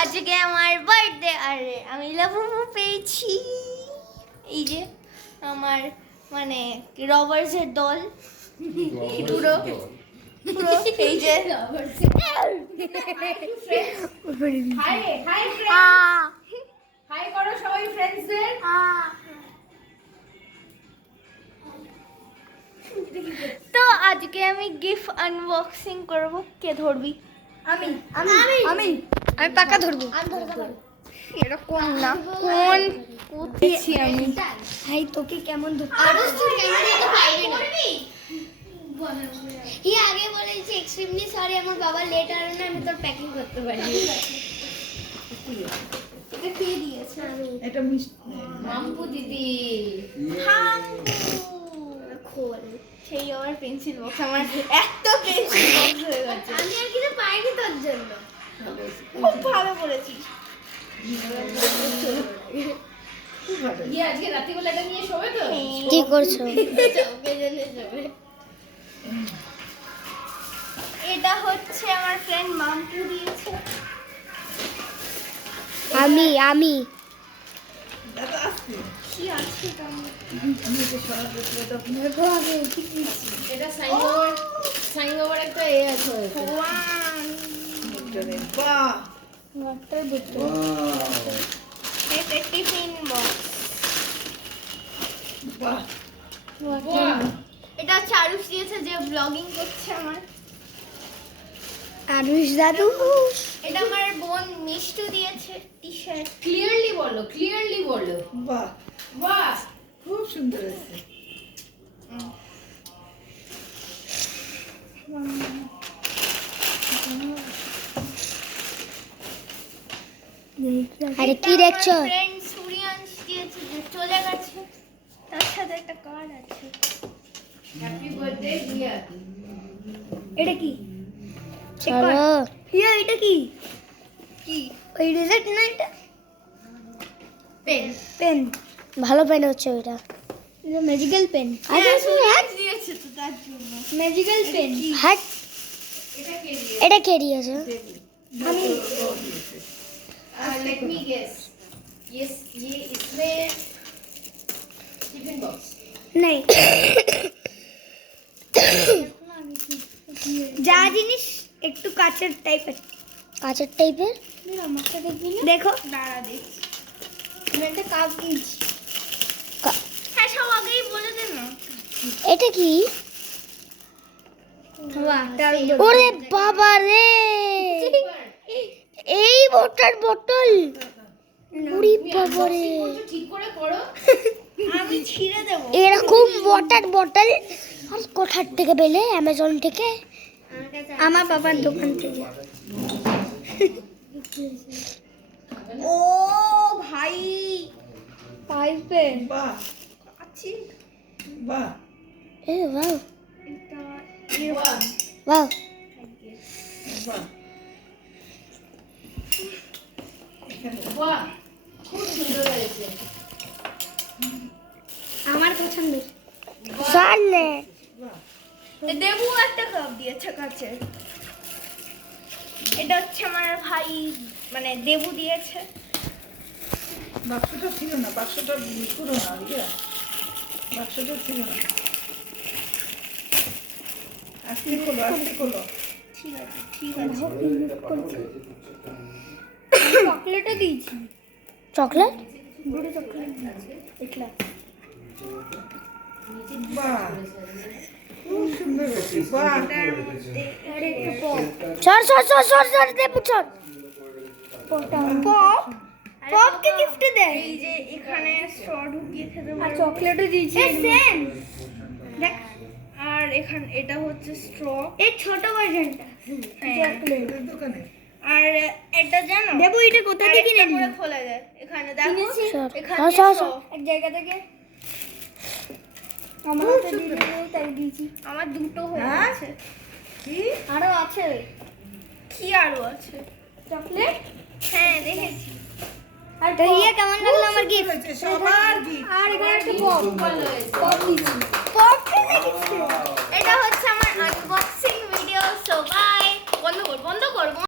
আজকে আমার বার্থডে, আরে আমি লাবুবু পেয়েছি। এই যে আমার মানে রবার্সের দল পুরো পুরো এই যে হাই হাই হাই করো সবাই ফ্রেন্ডসদের। তো আজকে আমি গিফট আনবক্সিং করব। কে ধরবি? আমি আমি আমি আমি পাকা ধরবো। এরকম না, কোন পুঁতেছি আমি? ভাই তোকে কেমন আগে বলেছি এক্সট্রিমলি সরি, আমার বাবা লেট আর না, আমি তোর প্যাকিং করতে পারি। এটা কে দিয়েছে? এটা মিষ্টি মাম্পু দিদি। খোল সেই আমার পেন্সিল বক্স, আমার এত পেন্সিল বক্স হয়ে গেছে। আমি আর কিছু পাইনি তোর জন্য। খুব ভালো করেছিস। আজকে রাত্রিবেলা এটা নিয়ে শোবে তো? কি করছো? এটা হচ্ছে আমার ফ্রেন্ড মাম্পু দিয়েছে। আমি দাদা আসছে কি আছে এটা? আমি এটা সরাতে এটা সাইন ওভার একটা এ আছে। বাহ ওয়াটার বোতল। এটা টিফিন বক্স। বাহ বাহ, এটা হচ্ছে আরুষ দিয়েছে, যে ব্লগিং করছে আমার। আরুষ দাদু। এটা আমার বোন মিষ্টু দিয়েছে টি শার্ট। ক্লিয়ারলি বলো, ক্লিয়ারলি বলো। বাহ বাহ, খুব সুন্দর হয়েছে আরে কি দেখছো? ফ্রেন্ড সুরিয়াংশ দিয়েছে, যে চলে গেছে। তার সাথে একটা কার্ড আছে। Happy birthday Riya. এটা কি? চলো হিয়া, এটা কি? কি? ওই রিজেক্ট না, এটা পেন। পেন। ভালো পেন হচ্ছে ওইটা। এটা ম্যাজিক্যাল পেন। আরে সুরিয়াংশ দিয়েছে তো তার জন্য ম্যাজিক্যাল পেন। হাট, এটা কে দিয়ে? এটা কে দিয়েছে? আমি लेट मी गेस। यस, ये इसमें टिफिन बॉक्स। নেই। যা জিনিস একটু কাঁচের টাইপের। কাঁচের টাইপের। আমাকে দেখবি না? দেখো, দাঁড়া দেখছি। আমি একটা কাপ দিয়েছি। হ্যাঁ, সব আগেই বলে দে না। এটা কি? ওয়াটার ওরে বাবা রে, এই ওয়াটার বোতল। ওরে বাবা রে, ঠিক করে করো। আমি ছিঁড়ে দেবো। এরকম ওয়াটার বোতল আর কোথার থেকে পেলে? অ্যামাজন থেকে? আমার বাবার দোকান থেকে। ও ভাই, পাইপে বাহ আছে বাহ এ ওয়াও এটা। বাহ, ওয়াও। বাহ বাহ, খুব সুন্দর হয়েছে। আমার পছন্দের। জানে দেবু একটা কাপ দিয়েছে কাছে। এটা হচ্ছে আমার ভাই, মানে দেবু দিয়েছে। বাক্সটা ছিল না, বাক্সটা পুরো না ইয়ে বাক্সটা ছিল না। আস্তে খোলো, আস্তে খোলো। ঠিক আছে, ঠিক আছে। চকলেটও দিয়েছি। চকলেট। দুটো চকলেট দিয়েছি। দেখলা? বাহ খুব সুন্দর হয়েছে বাহ এটার মধ্যে আর একটু পপ। সর সর সর সর সর দেবু সর। পপ পপকে গিফট দেয়। এই যে এখানে স্ট্র ঢুকিয়ে খেতে পারো। আর চকলেটও দিয়েছি। সেম দেখ। আর এখানে এটা হচ্ছে স্ট্র, এই ছোট ভার্সনটা চকলেট। এদের দোকানে আর এটা জানো দেবু, এটা কোথা থেকে নিলি? খোলা যায় এখানে, দেখো সর এখানে সর straw। সর। এক জায়গা থেকে আমার তো দিয়ে তাই দিয়েছি। আমার দুটো হয়ে হ্যাঁ? গেছে। কি আরো আছে। কি আরো আছে? চকলেট। হ্যাঁ, দেখেছি। আর ভাইয়া কেমন লাগলো আমার গিফট? হয়েছে সবার gift। আর এখানে একটা পপ। ভালো হয়েছে। পপ দিয়েছি। পপ এটা হচ্ছে আমার আনবক্সিং ভিডিও। So by. বন্ধ কর, বন্ধ কর।